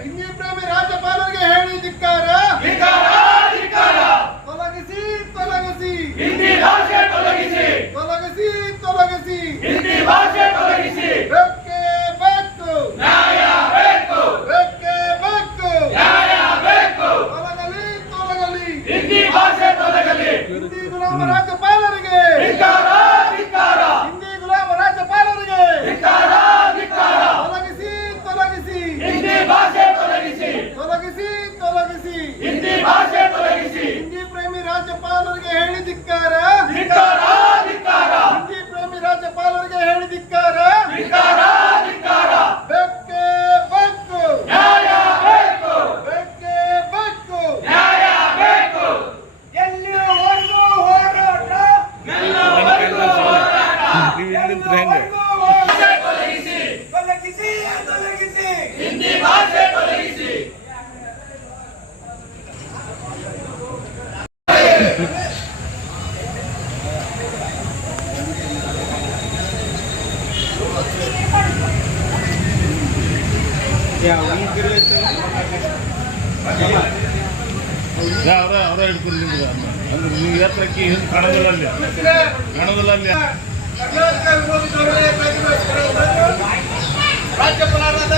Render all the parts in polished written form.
ಹಿಂದಿ ಪ್ರೇಮಿ ರಾಜ್ಯಪಾಲರಿಗೆ ಹೇಳಿ ಧಿಕ್ಕಾರ. ತೊಲಗಿಸಿ ತೊಲಗಿಸಿ ಹಿಂದಿ ಭಾಷೆ ತೊಲಗಿಸಿ ತೊಲಗಿಸಿ ತೊಲಗಿಸಿ ಹಿಂದಿ ಭಾಷೆ ತೊಲಗಿಸಿ ಬೇಕೇ ಬೇಕು ನ್ಯಾಯ ಬೇಕು ಬೇಕೇ ಬೇಕು ನ್ಯಾಯ ಬೇಕು ತೊಲಗಲಿ ತೊಲಗಲಿ ಹಿಂದಿ ಭಾಷೆ ತೊಲಗಲಿ. ಹಿಂದಿ ಗುಲಾಮ ರಾಜ್ಯಪಾಲರಿಗೆ ಧಿಕ್ಕಾರ ಧಿಕ್ಕಾರ ಹಿಂದಿ ಗುಲಾಮ ರಾಜ್ಯಪಾಲರಿಗೆ ಧಿಕ್ಕಾರ ಧಿಕ್ಕಾರ ತೊಲಗಿಸಿ ತೊಲಗಿಸಿ ಹಿಂದಿ ಭಾಷೆ ತೊಲಗಿಸಿ ತೊಲಗಿಸಿ ತೊಲಗಿಸಿ ಹಿಂದಿ ಭಾಷೆ ತೊಲಗಿಸಿ ಹಿಂದಿ ಪ್ರೇಮಿ ರಾಜ್ಯಪಾಲರಿಗೆ ಹೇಳಿ ಧಿಕ್ಕಾರ. ಧಿಕ್ಕಾರ ಧಿಕ್ಕಾರ ಹಿಂದಿ ಪ್ರೇಮಿ ರಾಜ್ಯಪಾಲರಿಗೆ ಹೇಳಿ ಧಿಕ್ಕಾರ. ಧಿಕ್ಕಾರ ಧಿಕ್ಕಾರ ಬೇಕೇ ಬೇಕು ನ್ಯಾಯ ಬೇಕು ಬೇಕೇ ಬೇಕು ನ್ಯಾಯ ಬೇಕು ಎಲ್ಲಿವರೆಗೂ ಹೋರಾಟ ಎಲ್ಲವರೆಗೂ ಹೋರಾಟ ಎಲ್ಲಿವರೆಗೂ ಹೋರಾಟ. ಭಾಷೆ ತೊಲಗಿಸಿ ತೊಲಗಿಸಿ ತೊಲಗಿಸಿ ಹಿಂದಿ ಭಾಷೆ ತೊಲಗಿಸಿ ಅವರ ಹಿಡ್ಕೊಂಡು ಅಂದ್ರೆ ನೀವು ಎತ್ತರಕ್ಕೆ ಹಿಂದೆ ಕಾಣೋದಿಲ್ಲ ಅಲ್ಲಿ ಕಾಣೋದಿಲ್ಲ ಅಲ್ಲಿ. ಕರ್ನಾಟಕ ವಿರೋಧಿ ಚಳವಳಿಯ ರಾಜ್ಯಪಾಲರಾದ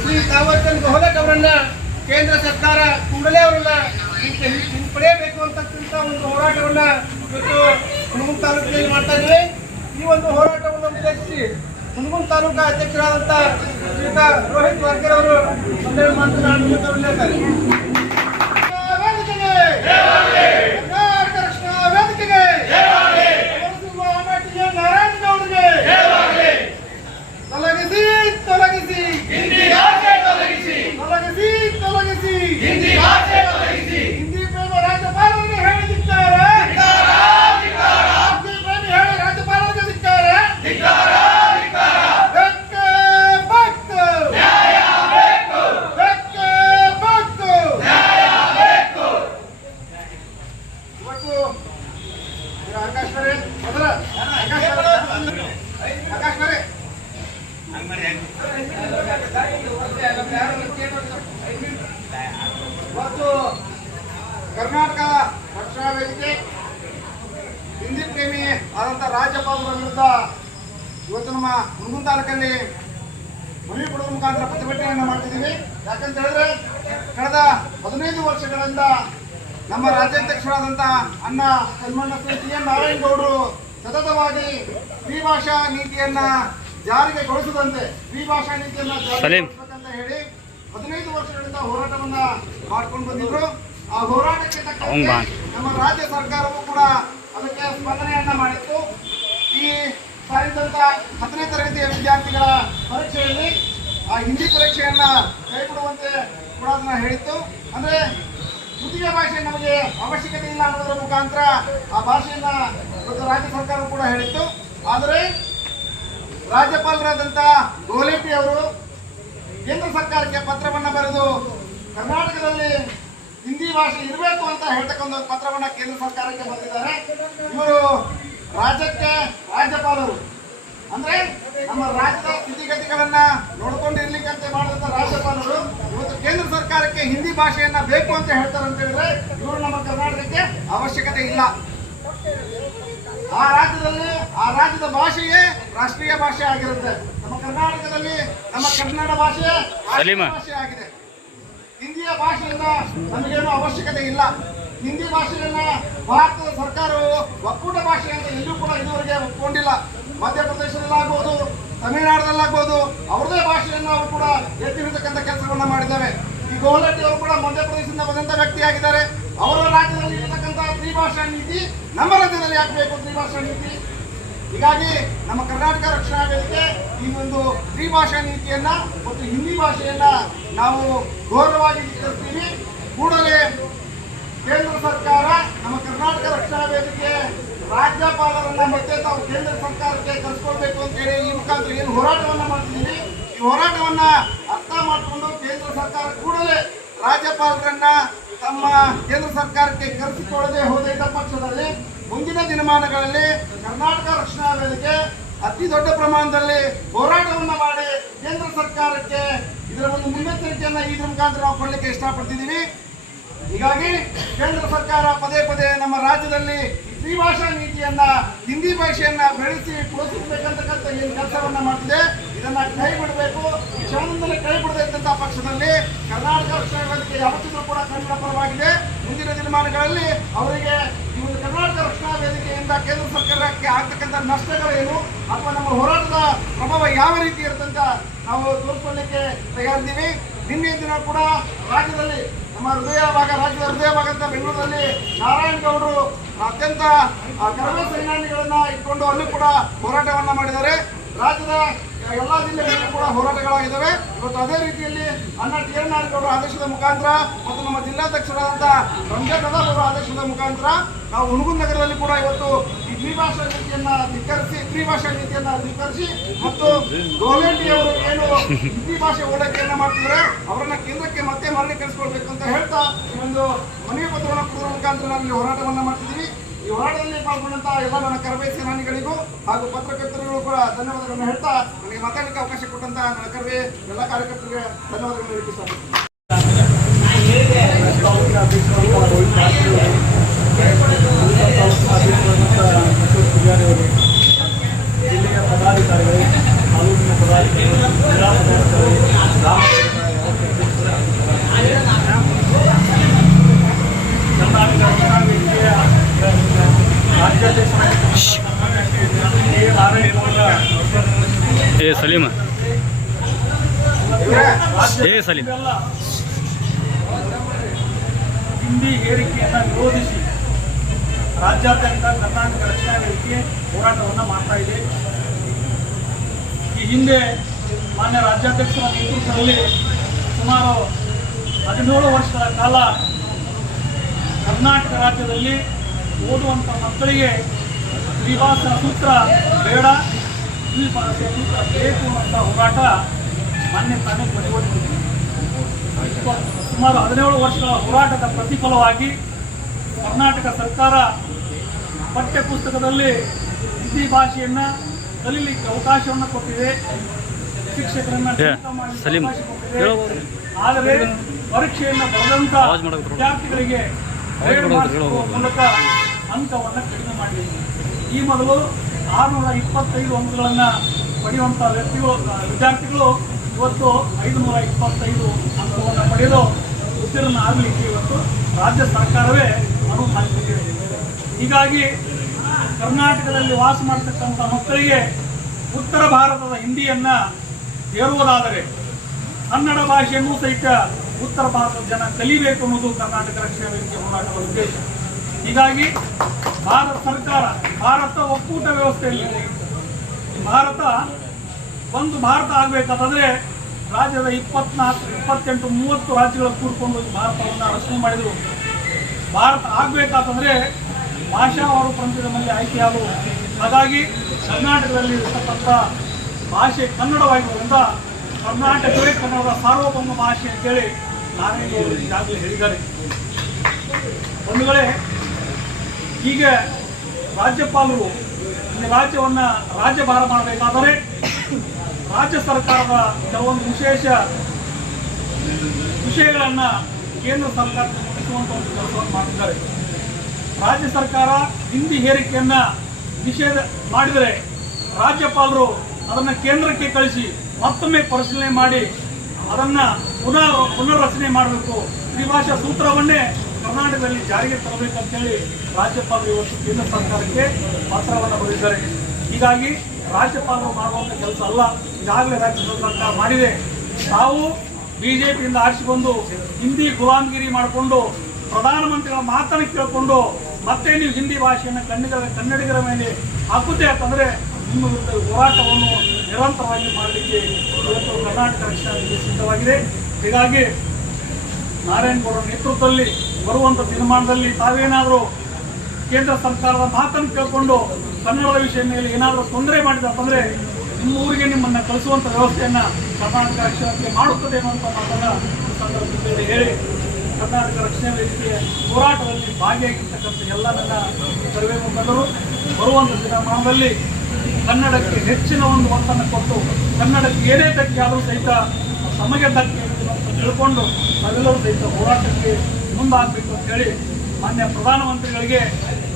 ಶ್ರೀ ತಾವರ್ಚಂದ್ ಗೆಹ್ಲೋಟ್ ಅವರನ್ನ ಕೇಂದ್ರ ಸರ್ಕಾರ ಕೂಡಲೇ ಅವರನ್ನ ಹಿಂಪಡೆಯಬೇಕು ಅಂತಕ್ಕಂಥ ಒಂದು ಹೋರಾಟವನ್ನ ಇವತ್ತು ಹುಣಗುಂದ ತಾಲೂಕಿನಲ್ಲಿ ಮಾಡ್ತಾ ಇದ್ದೀವಿ. ಈ ಒಂದು ಹೋರಾಟವನ್ನು ಉದ್ದೇಶಿಸಿ ಹುಣಗುಂದ ತಾಲೂಕಾ ಅಧ್ಯಕ್ಷರಾದಂಥ ಶ್ರೀಯುತ ರೋಹಿತ್ ವಾರ್ಕರ್ ಅವರು ಒಂದೆರಡು ಮಾತನಾಡುತ್ತಾರೆ. ಕರ್ನಾಟಕ ರಕ್ಷಣಾ ವೇದಿಕೆಗೆ ತೊಲಗಿಸಿ ತೊಲಗಿಸಿ ಹಿಂದಿ ಭಾಷೆ ತೊಲಗಿಸಿ ತೊಲಗಿಸಿ ತೊಲಗಿಸಿ ಹಿಂದಿ ಭಾಷೆ ತೊಲಗಿಸಿ ಹಿಂದಿ ಪ್ರೇಮ ರಾಜ್ಯಪಾಲರಿಗೆ ಹೇಳಿದ್ದಾರೆ. ಹಿಂದಿ ಪ್ರೇಮಿ ಹೇಳಿ ರಾಜ್ಯಪಾಲರಿಗೆ ಧಿಕ್ಕಾರ. ಧಿಕ್ಕಾರ ಧಿಕ್ಕಾರ ಬೇಕೇ ಬೇಕು ನ್ಯಾಯ ಬೇಕು ಬೇಕೇ ಬೇಕು ನ್ಯಾಯ ಬೇಕು ಇವತ್ತು ಆಕಾಶ್ ಬರೆ ಮೊದಲ ಆಕಾಶ್ ಬರೆ ಇವತ್ತು ಕರ್ನಾಟಕ ರಕ್ಷಣಾ ವೇದಿಕೆ ಹಿಂದಿ ಪ್ರೇಮಿ ಆದಂಥ ರಾಜ್ಯಪಾಲರ ವಿರುದ್ಧ ಇವತ್ತು ನಮ್ಮ ಹುಣಗುಂದ ತಾಲೂಕಲ್ಲಿ ಮನವಿ ಕೊಡುವ ಮುಖಾಂತರ ಪ್ರತಿಭಟನೆಯನ್ನು ಮಾಡ್ತಿದ್ದೀವಿ. ಯಾಕಂತ ಹೇಳಿದ್ರೆ ಕಳೆದ 15 ವರ್ಷಗಳಿಂದ ನಮ್ಮ ರಾಜ್ಯಾಧ್ಯಕ್ಷರಾದಂಥ ಅಣ್ಣ ಸನ್ಮಾನ್ಯ ಶ್ರೀ ಟಿ ಎನ್ ನಾರಾಯಣಗೌಡರು ಸತತವಾಗಿ ದ್ವಿಭಾಷಾ ನೀತಿಯನ್ನ ಜಾರಿಗೆ ಗೊಳಿಸದಂತೆ ದ್ವಿಭಾಷಾ ನೀತಿಯನ್ನ ಜಾರಿಗೊಳಿಸಬೇಕಂತ ಹೇಳಿ 15 ವರ್ಷಗಳಿಂದ ಹೋರಾಟವನ್ನ ಮಾಡ್ಕೊಂಡು ಬಂದಿದ್ರು. ಆ ಹೋರಾಟಕ್ಕೆ ತಕ್ಕಂತೆ ನಮ್ಮ ರಾಜ್ಯ ಸರ್ಕಾರವು ಕೂಡ ಅದಕ್ಕೆ ಸ್ಪಂದನೆಯನ್ನ ಮಾಡಿತ್ತು. ಈ ಸಾರಿದಂತ 10ನೇ ತರಗತಿಯ ವಿದ್ಯಾರ್ಥಿಗಳ ಪರೀಕ್ಷೆಯಲ್ಲಿ ಆ ಹಿಂದಿ ಪರೀಕ್ಷೆಯನ್ನ ಕೈಬಿಡುವಂತೆ ಕೂಡ ಅದನ್ನ ಹೇಳಿತ್ತು. ಅಂದ್ರೆ ತೃತೀಯ ಭಾಷೆ ನಮಗೆ ಅವಶ್ಯಕತೆ ಇಲ್ಲ ಅನ್ನೋದರ ಮುಖಾಂತರ ಆ ಭಾಷೆಯನ್ನ ಇವತ್ತು ರಾಜ್ಯ ಸರ್ಕಾರ ಕೂಡ ಹೇಳಿತ್ತು. ಆದರೆ ರಾಜ್ಯಪಾಲರಾದಂಥ ಗೋಲೇಟಿ ಅವರು ಕೇಂದ್ರ ಸರ್ಕಾರಕ್ಕೆ ಪತ್ರವನ್ನ ಬರೆದು ಕರ್ನಾಟಕದಲ್ಲಿ ಹಿಂದಿ ಭಾಷೆ ಇರಬೇಕು ಅಂತ ಹೇಳ್ತಕ್ಕಂಥ ಪತ್ರವನ್ನ ಕೇಂದ್ರ ಸರ್ಕಾರಕ್ಕೆ ಬರೆದಿದ್ದಾರೆ. ಇವರು ರಾಜ್ಯಕ್ಕೆ ರಾಜ್ಯಪಾಲರು ಅಂದ್ರೆ ನಮ್ಮ ರಾಜ್ಯದ ಸ್ಥಿತಿಗತಿಗಳನ್ನ ನೋಡ್ಕೊಂಡಿರ್ಲಿಕ್ಕಂತೆ ಮಾಡಿದಂತ ರಾಜ್ಯಪಾಲರು ಇವತ್ತು ಕೇಂದ್ರ ಸರ್ಕಾರಕ್ಕೆ ಹಿಂದಿ ಭಾಷೆಯನ್ನ ಬೇಕು ಅಂತ ಹೇಳ್ತಾರೆ ಅಂತ ಹೇಳಿದ್ರೆ ಇವರು ನಮ್ಮ ಕರ್ನಾಟಕಕ್ಕೆ ಅವಶ್ಯಕತೆ ಇಲ್ಲ. ಆ ರಾಜ್ಯದ ಭಾಷೆಯೇ ರಾಷ್ಟ್ರೀಯ ಭಾಷೆ ಆಗಿರುತ್ತೆ. ನಮ್ಮ ಕರ್ನಾಟಕದಲ್ಲಿ ನಮ್ಮ ಕನ್ನಡ ಭಾಷೆ ಭಾಷೆ ಆಗಿದೆ. ಹಿಂದಿಯ ಭಾಷೆಯಿಂದ ನಮಗೇನು ಅವಶ್ಯಕತೆ ಇಲ್ಲ. ಹಿಂದಿ ಭಾಷೆಯನ್ನ ಭಾರತದ ಸರ್ಕಾರವು ಒಕ್ಕೂಟ ಭಾಷೆ ಅಂತ ಎಲ್ಲೂ ಕೂಡ ಇದುವರೆಗೆ ಒಪ್ಕೊಂಡಿಲ್ಲ. ಮಧ್ಯಪ್ರದೇಶದಲ್ಲಾಗ್ಬೋದು, ತಮಿಳುನಾಡದಲ್ಲಾಗ್ಬೋದು ಅವ್ರದೇ ಭಾಷೆಯನ್ನು ಅವರು ಕೂಡ ಎತ್ತಿ ಹಿಡಿತಕ್ಕಂಥ ಕೆಲಸವನ್ನ ಮಾಡಿದ್ದಾರೆ. ಈ ಗೋಲಟ್ಟಿ ಅವರು ಕೂಡ ಮಧ್ಯಪ್ರದೇಶದಿಂದ ಬಂದಂತ ವ್ಯಕ್ತಿಯಾಗಿದ್ದಾರೆ. ಅವರ ರಾಜ್ಯದಲ್ಲಿ ಇರತಕ್ಕಂಥ ತ್ರಿಭಾಷಾ ನೀತಿ ನಮ್ಮ ರಾಜ್ಯದಲ್ಲಿ ಯಾಕಬೇಕು ತ್ರಿಭಾಷಾ ನೀತಿ? ಹೀಗಾಗಿ ನಮ್ಮ ಕರ್ನಾಟಕ ರಕ್ಷಣಾ ವೇದಿಕೆ ಈ ಒಂದು ತ್ರಿಭಾಷಾ ನೀತಿಯನ್ನ ಮತ್ತು ಹಿಂದಿ ಭಾಷೆಯನ್ನ ನಾವು ಗೌರವವಾಗಿ ಸ್ವೀಕರಿಸ್ತೀವಿ. ಕೂಡಲೇ ಕೇಂದ್ರ ಸರ್ಕಾರ ನಮ್ಮ ಕರ್ನಾಟಕ ರಕ್ಷಣಾ ವೇದಿಕೆ ರಾಜ್ಯಪಾಲರನ್ನ ಮತ್ತೆ ತಾವು ಕೇಂದ್ರ ಸರ್ಕಾರಕ್ಕೆ ಕಳಿಸ್ಕೊಳ್ಬೇಕು ಅಂತ ಹೇಳಿ ಈ ಮುಖಾಂತರ ಏನು ಹೋರಾಟವನ್ನ ಮಾಡ್ತಿದ್ದೀವಿ, ಈ ಹೋರಾಟವನ್ನ ಅರ್ಥ ಮಾಡಿಕೊಂಡು ಕೇಂದ್ರ ಸರ್ಕಾರ ಕೂಡಲೇ ರಾಜ್ಯಪಾಲರನ್ನ ತಮ್ಮ ಕೇಂದ್ರ ಸರ್ಕಾರಕ್ಕೆ ಕರೆಸಿಕೊಳ್ಳದೆ ಹೋದ ಪಕ್ಷದಲ್ಲಿ ಮುಂದಿನ ದಿನಮಾನಗಳಲ್ಲಿ ಕರ್ನಾಟಕ ರಕ್ಷಣಾ ವೇದಿಕೆ ಅತಿ ದೊಡ್ಡ ಪ್ರಮಾಣದಲ್ಲಿ ಹೋರಾಟವನ್ನ ಮಾಡಿ ಒಂದು ಮುನ್ನೆಚ್ಚರಿಕೆಯನ್ನ ಇದ್ರ ಮುಖಾಂತರ ನಾವು ಕೊಡಲಿಕ್ಕೆ ಇಷ್ಟಪಡ್ತಿದ್ದೀವಿ. ಹೀಗಾಗಿ ಕೇಂದ್ರ ಸರ್ಕಾರ ಪದೇ ಪದೇ ನಮ್ಮ ರಾಜ್ಯದಲ್ಲಿ ತ್ರಿಭಾಷಾ ನೀತಿಯನ್ನ, ಹಿಂದಿ ಭಾಷೆಯನ್ನ ಬೆಳೆಸಿ ಪ್ರೋತ್ಸಾಹಿಸಬೇಕಂತಕ್ಕಂಥ ಏನು ಕೆಲಸವನ್ನ ಮಾಡ್ತಿದೆ, ಇದನ್ನ ಕೈ ಬಿಡಬೇಕು. ಈ ಕ್ಷಣದಿಂದಲೇ ಕೈ ಬಿಡದೇ ಇದ್ದಂತಹ ಪಕ್ಷದಲ್ಲಿ ಕರ್ನಾಟಕ ರಕ್ಷಣಾ ವೇದಿಕೆ ಯಾವತ್ತಿದ್ರೂ ಕೂಡ ಕನ್ನಡ ಪರವಾಗಿದೆ. ಮುಂದಿನ ದಿನಮಾನಗಳಲ್ಲಿ ಅವರಿಗೆ ಈ ಒಂದು ಕರ್ನಾಟಕ ರಕ್ಷಣಾ ವೇದಿಕೆಯಿಂದ ಕೇಂದ್ರ ಸರ್ಕಾರಕ್ಕೆ ಆಗ್ತಕ್ಕಂಥ ನಷ್ಟಗಳೇನು ಅಥವಾ ನಮ್ಮ ಹೋರಾಟದ ಪ್ರಭಾವ ಯಾವ ರೀತಿ ಇರುತ್ತಂತ ನಾವು ತೋರಿಸ್ಕೊಳ್ಳಿಕ್ಕೆ ತಯಾರಿದ್ದೀವಿ. ನಿನ್ನೆ ದಿನ ಕೂಡ ರಾಜ್ಯದ ಹೃದಯ ಭಾಗ ಅಂತ ಬೆಂಗಳೂರಲ್ಲಿ ನಾರಾಯಣಗೌಡರು ಅತ್ಯಂತ ಕಡಿಮೆ ಸೈನ್ಯಾನಿಗಳನ್ನ ಇಟ್ಕೊಂಡು ಅಲ್ಲೂ ಕೂಡ ಹೋರಾಟವನ್ನ ಮಾಡಿದ್ದಾರೆ. ರಾಜ್ಯದ ಎಲ್ಲಾ ಜಿಲ್ಲೆಗಳಲ್ಲಿ ಕೂಡ ಹೋರಾಟಗಳಾಗಿದ್ದಾವೆ. ಇವತ್ತು ಅದೇ ರೀತಿಯಲ್ಲಿ ಅಣ್ಣ ಟಿ ಎನ್ ನಾರಾಯಣಗೌಡರ ಆದೇಶದ ಮುಖಾಂತರ ಮತ್ತು ನಮ್ಮ ಜಿಲ್ಲಾಧ್ಯಕ್ಷರಾದಂಥ ರಂಜನ್ ಕದಾಲ್ ಅವರ ಆದೇಶದ ಮುಖಾಂತರ ನಾವು ಹುಣಗುಂದ ನಗರದಲ್ಲಿ ಕೂಡ ಇವತ್ತು ಈ ತ್ರಿಭಾಷಾ ನೀತಿಯನ್ನ ಧಿಕ್ಕರಿಸಿ ಮತ್ತು ಗೋವೆಂಟಿ ಅವರು ಏನು ಹಿಂದಿ ಭಾಷೆ ಓಲೈಕೆಯನ್ನ ಮಾಡ್ತಿದ್ರೆ ಅವರನ್ನ ಕೇಂದ್ರಕ್ಕೆ ಮತ್ತೆ ಮರಳಿ ಕಳಿಸ್ಕೊಳ್ಬೇಕು ಅಂತ ಹೇಳ್ತಾ ಈ ಒಂದು ಮನವಿ ಪತ್ರವನ್ನು ಕೊಡುವ ಮುಖಾಂತರ ನಾವು ಹೋರಾಟವನ್ನ ಮಾಡ್ತಿದ್ದೀವಿ. ಈ ಹೋರಾಟದಲ್ಲಿ ಪಾಲ್ಗೊಂಡಂತ ಎಲ್ಲ ನನ್ನ ಕರವೇ ಸೇನಾನಿಗಳಿಗೂ ಹಾಗೂ ಪತ್ರಕರ್ತರಿಗೂ ಕೂಡ ಧನ್ಯವಾದಗಳನ್ನು ಹೇಳ್ತಾ ನನಗೆ ಮಾತಾಡಲಿಕ್ಕೆ ಅವಕಾಶ ಕೊಟ್ಟಂತ ನನ್ನ ಕರವೇ ಎಲ್ಲ ಕಾರ್ಯಕರ್ತರಿಗೆ ಧನ್ಯವಾದಗಳನ್ನು ಹೇಳಲಿಕ್ಕೆ ಜಿಲ್ಲೆಯ ಪದಾಧಿಕಾರಿಗಳು, ತಾಲೂಕಿನ ಪದಾಧಿಕಾರಿಗಳು, ಜಿಲ್ಲಾ ಪದಾಧಿಕಾರಿಗಳು, ಕರ್ನಾಟಕ ರಕ್ಷಣಾ ವೇದಿಕೆಯ ರಾಜ್ಯಾಧ್ಯಕ್ಷ ಸಲೀಮ ಸಲೀಮ್ ಹಿಂದಿ ಹೇರಿಕೆಯನ್ನು ವಿರೋಧಿಸಿ ರಾಜ್ಯಾದ್ಯಂತ ಕರ್ನಾಟಕ ರಕ್ಷಣಾ ವೇದಿಕೆ ಹೋರಾಟವನ್ನು ಮಾಡ್ತಾ ಇದೆ. ಈ ಹಿಂದೆ ಮಾನ್ಯ ರಾಜ್ಯಾಧ್ಯಕ್ಷರ ನೇತೃತ್ವದಲ್ಲಿ ಸುಮಾರು 17 ವರ್ಷಗಳ ಕಾಲ ಕರ್ನಾಟಕ ರಾಜ್ಯದಲ್ಲಿ ಓದುವಂಥ ಮಕ್ಕಳಿಗೆ ತ್ರಿಭಾಷಾ ಸೂತ್ರ ಬೇಡ, ದ್ವಿಭಾಷಾ ಸೂತ್ರ ಬೇಕು ಅಂತ ಹೋರಾಟ ಮಾನ್ಯ ತಾನೇ ಕೊನೆಗೊಳಿಸಿದೆ. ಸುಮಾರು 17 ವರ್ಷಗಳ ಹೋರಾಟದ ಪ್ರತಿಫಲವಾಗಿ ಕರ್ನಾಟಕ ಸರ್ಕಾರ ಪಠ್ಯಪುಸ್ತಕದಲ್ಲಿ ಹಿಂದಿ ಭಾಷೆಯನ್ನು ಕಲೀಲಿಕ್ಕೆ ಅವಕಾಶವನ್ನು ಕೊಟ್ಟಿದೆ, ಶಿಕ್ಷಕರನ್ನ ಅವಕಾಶ ಕೊಟ್ಟಿದೆ. ಆದರೆ ಪರೀಕ್ಷೆಯನ್ನು ಬರೆದಂಥ ವಿದ್ಯಾರ್ಥಿಗಳಿಗೆ ಗ್ರೇಡ್ ಮಾಡಿಸುವ ಮೂಲಕ ಅಂಕವನ್ನು ಕಡಿಮೆ ಮಾಡಿದೆ. ಈ ಮೊದಲು 625 ಅಂಕಗಳನ್ನು ಪಡೆಯುವಂಥ ವಿದ್ಯಾರ್ಥಿಗಳು ಇವತ್ತು 525 ಅಂಕವನ್ನು ಪಡೆಯಲು ಉತ್ತೀರ್ಣ ಆಗಲಿಕ್ಕೆ ಇವತ್ತು ರಾಜ್ಯ ಸರ್ಕಾರವೇ ಅನುವು ಮಾಡಿಕೊಟ್ಟಿದೆ. ಹೀಗಾಗಿ ಕರ್ನಾಟಕದಲ್ಲಿ ವಾಸ ಮಾಡತಕ್ಕಂಥ ಮಕ್ಕಳಿಗೆ ಉತ್ತರ ಭಾರತದ ಹಿಂದಿಯನ್ನು ಹೇರುವುದಾದರೆ ಕನ್ನಡ ಭಾಷೆಯನ್ನು ಸಹಿತ ಉತ್ತರ ಭಾರತದ ಜನ ಕಲಿಬೇಕು ಅನ್ನೋದು ಕರ್ನಾಟಕ ರಕ್ಷಣಾ ವೇದಿಕೆ ಹೋರಾಟದ ಉದ್ದೇಶ. ಹೀಗಾಗಿ ಭಾರತ ಸರ್ಕಾರ, ಭಾರತ ಒಕ್ಕೂಟ ವ್ಯವಸ್ಥೆಯಲ್ಲಿ ಒಂದು ಭಾರತ ಆಗಬೇಕಾದ್ರೆ ರಾಜ್ಯದ 24, 28, 30 ರಾಜ್ಯಗಳ ಕೂಡಿಕೊಂಡು ಭಾರತವನ್ನು ರಚನೆ ಮಾಡಿದರು. ಭಾರತ ಆಗಬೇಕಾತಂದ್ರೆ ಭಾಷಾವಾರು ಪಂಥದ ಮೇಲೆ ಆಯ್ಕೆಯಾದವು. ಹಾಗಾಗಿ ಕರ್ನಾಟಕದಲ್ಲಿ ಇರತಕ್ಕಂಥ ಭಾಷೆ ಕನ್ನಡವಾಗಿರುವುದರಿಂದ ಕರ್ನಾಟಕವೇ ಕನ್ನಡದ ಸಾರ್ವಭೌಮ ಭಾಷೆ ಅಂತೇಳಿ ನಾರಾಯಣಗೌಡರು ಈಗಾಗಲೇ ಹೇಳಿದ್ದಾರೆ. ಬಂಧುಗಳೇ, ಈಗ ರಾಜ್ಯಪಾಲರು ಈ ರಾಜ್ಯವನ್ನು ರಾಜ್ಯಭಾರ ಮಾಡಬೇಕಾದರೆ ರಾಜ್ಯ ಸರ್ಕಾರದ ಕೆಲವೊಂದು ವಿಷಯಗಳನ್ನು ಕೇಂದ್ರ ಸರ್ಕಾರಕ್ಕೆ ಮುಟ್ಟಿಸುವಂಥ ಒಂದು ಕೆಲಸವನ್ನು ಮಾಡಿದ್ದಾರೆ. ರಾಜ್ಯ ಸರ್ಕಾರ ಹಿಂದಿ ಹೇರಿಕೆಯನ್ನು ನಿಷೇಧ ಮಾಡಿದರೆ ರಾಜ್ಯಪಾಲರು ಅದನ್ನು ಕೇಂದ್ರಕ್ಕೆ ಕಳಿಸಿ ಮತ್ತೊಮ್ಮೆ ಪರಿಶೀಲನೆ ಮಾಡಿ ಅದನ್ನು ಪುನರ್ರಚನೆ ಮಾಡಬೇಕು. ತ್ರಿಭಾಷಾ ಸೂತ್ರವನ್ನೇ ಕರ್ನಾಟಕದಲ್ಲಿ ಜಾರಿಗೆ ತರಬೇಕಂತೇಳಿ ರಾಜ್ಯಪಾಲರು ಇವತ್ತು ಕೇಂದ್ರ ಸರ್ಕಾರಕ್ಕೆ ಪತ್ರವನ್ನು ಬರೆದಿದ್ದಾರೆ. ಹೀಗಾಗಿ ರಾಜ್ಯಪಾಲರು ಮಾಡುವಂಥ ಕೆಲಸ ಅಲ್ಲ, ಈಗಾಗಲೇ ರಾಜ್ಯ ಸರ್ಕಾರ ಮಾಡಿದೆ. ತಾವು ಬಿಜೆಪಿಯಿಂದ ಆರಿಸಿ ಬಂದು ಹಿಂದಿ ಗುಲಾಮಗಿರಿ ಮಾಡಿಕೊಂಡು ಪ್ರಧಾನಮಂತ್ರಿಗಳ ಮಾತನ್ನು ಕೇಳಿಕೊಂಡು ಮತ್ತೆ ನೀವು ಹಿಂದಿ ಭಾಷೆಯನ್ನು ಕನ್ನಡಿಗರ ಮೇಲೆ ಹಾಕುತ್ತೆ ಅಂತಂದರೆ ನಿಮ್ಮ ವಿರುದ್ಧ ಹೋರಾಟವನ್ನು ನಿರಂತರವಾಗಿ ಮಾಡಲಿಕ್ಕೆ ಇವತ್ತು ಕರ್ನಾಟಕ ರಕ್ಷಣಾ ವೇದಿಕೆ ಸಿದ್ಧವಾಗಿದೆ. ಹೀಗಾಗಿ ನಾರಾಯಣಗೌಡರ ನೇತೃತ್ವದಲ್ಲಿ ಬರುವಂಥ ತೀರ್ಮಾನದಲ್ಲಿ ತಾವೇನಾದರೂ ಕೇಂದ್ರ ಸರ್ಕಾರದ ಮಾತನ್ನು ಕೇಳಿಕೊಂಡು ಕನ್ನಡದ ವಿಷಯ ಮೇಲೆ ಏನಾದರೂ ತೊಂದರೆ ಮಾಡಿದ ಅಂತಂದರೆ ನಿಮ್ಮ ಊರಿಗೆ ನಿಮ್ಮನ್ನು ಕಳಿಸುವಂಥ ವ್ಯವಸ್ಥೆಯನ್ನು ಕರ್ನಾಟಕ ರಕ್ಷಣಾ ವೇದಿಕೆ ಮಾಡುತ್ತದೆ ಅನ್ನುವಂಥ ಮಾತನ್ನು ಸಂದರ್ಭದಲ್ಲಿ ಹೇಳಿ ಕರ್ನಾಟಕ ರಕ್ಷಣಾ ವೇದಿಕೆಯ ಹೋರಾಟದಲ್ಲಿ ಭಾಗಿಯಾಗಿರ್ತಕ್ಕಂಥ ಎಲ್ಲ ನನ್ನ ಸರ್ವೆ ಮುಖಂಡರು ಬರುವಂಥ ದಿನಮಾನದಲ್ಲಿ ಕನ್ನಡಕ್ಕೆ ಹೆಚ್ಚಿನ ಒಂದು ಒತ್ತನ್ನು ಕೊಟ್ಟು ಕನ್ನಡಕ್ಕೆ ಏನೇ ಧಕ್ಕೆ ಆದರೂ ಸಹಿತ ತಮಗೆ ಧಕ್ಕೆ ತಿಳ್ಕೊಂಡು ನಾವೆಲ್ಲರೂ ಸಹಿತ ಹೋರಾಟಕ್ಕೆ ಮುಂದಾಗಬೇಕು ಅಂತೇಳಿ ಮಾನ್ಯ ಪ್ರಧಾನಮಂತ್ರಿಗಳಿಗೆ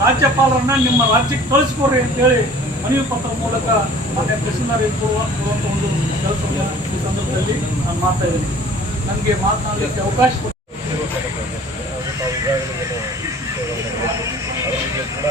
ರಾಜ್ಯಪಾಲರನ್ನ ನಿಮ್ಮ ರಾಜ್ಯಕ್ಕೆ ಕಳಿಸ್ಕೊಡ್ರಿ ಅಂತೇಳಿ ಮನವಿ ಪತ್ರ ಮೂಲಕ ಮಾನ್ಯ ಪ್ರೆಸಿಡೆಂಟ್ ಕೊಡುವಂಥ ಒಂದು ಕೆಲಸವನ್ನು ಈ ಸಂದರ್ಭದಲ್ಲಿ ನಾನು ಮಾಡ್ತಾ ಇದ್ದೀನಿ. ನನಗೆ ಮಾತನಾಡಲಿಕ್ಕೆ ಅವಕಾಶ ಕೊಡಿ. ಕೂಡ